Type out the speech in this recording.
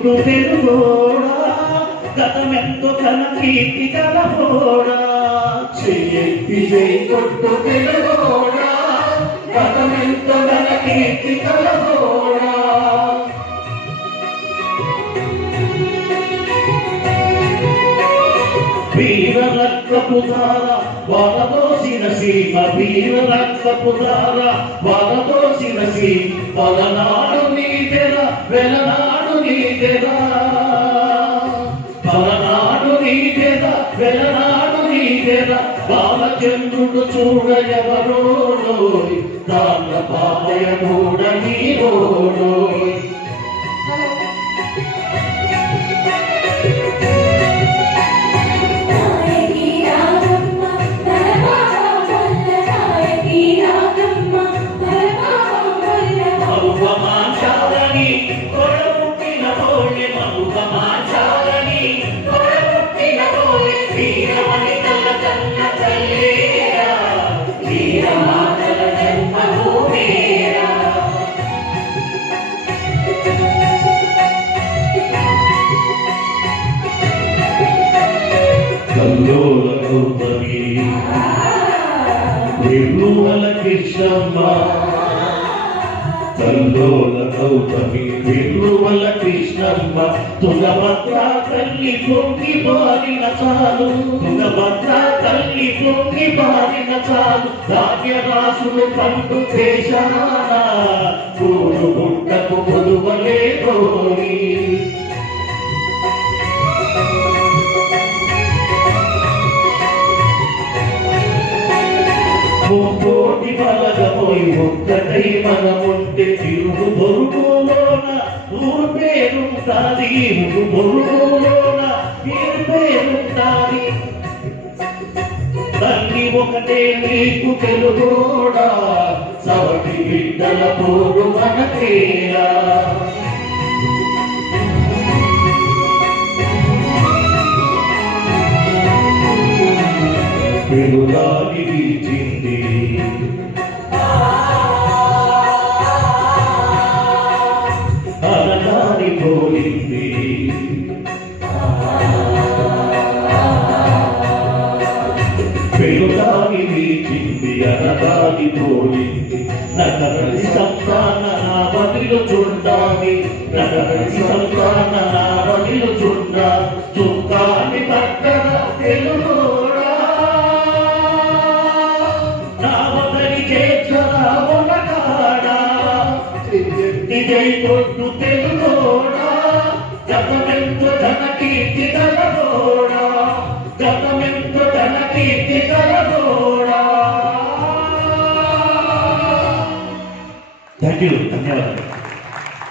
కొట్టు తెలుగోడా గతమెంతో తన కీర్తి కలపోడా చెయ్యి జై కొట్టు తెలుగోడా గతమెంతో తన కీర్తి కలపోడా వీర రక్తపు ధార వరదోసిన సీమ వీర రక్తపు ధార వరదోసిన సీమ పలనాడు నీదెర వెలనాడు నీదెర పలనాడు నీదెర వెలనాడు నీదెర బాలచంద్రుడు చూడ ఎవరోడోయ్ దాన పాపయ మూడ నీరోడోయ్ కల్లోల గౌతమి విర్రువల కృష్ణమ్మ కల్లోల గౌతమి విర్రువల కృష్ణమ్మ తుంగభద్ర తల్లి పొంగి బారిన చాలు తుంగభద్ర తల్లి పొంగి బారిన చాలు రాజ్యరాసులు పండు దేశాన పూలు గుట్టకు పొదువలే కోరి కోటి బలగమోయి ఒక్కటై మనముంటే తిరుగు బొరుగులోన ఊరు పేరుంటాది ఇరుగు బొరుగులోన పేరు పేరుంటాది తల్లి ఒకటే నీకు తెలుగోడా సవటి బిడ్డల పోరు మనకేలా వెలుగాలి వీచింది అలనాడి పోయింది వెలుగాలి వీచింది అలనాడి పోయింది నగరి సంతాన నా బదిలు చూడాలి నగరి సంతాన నా బదిలు చూడా చుక్కాని పక్కన తెలుగు జై కొట్టు తెలుగోడా గతమెంతో ధన కీర్తి కలగోడా గతమెంతో ధన కీర్తి కలగోడా. థ్యాంక్ యూ, ధన్యవాదాలు.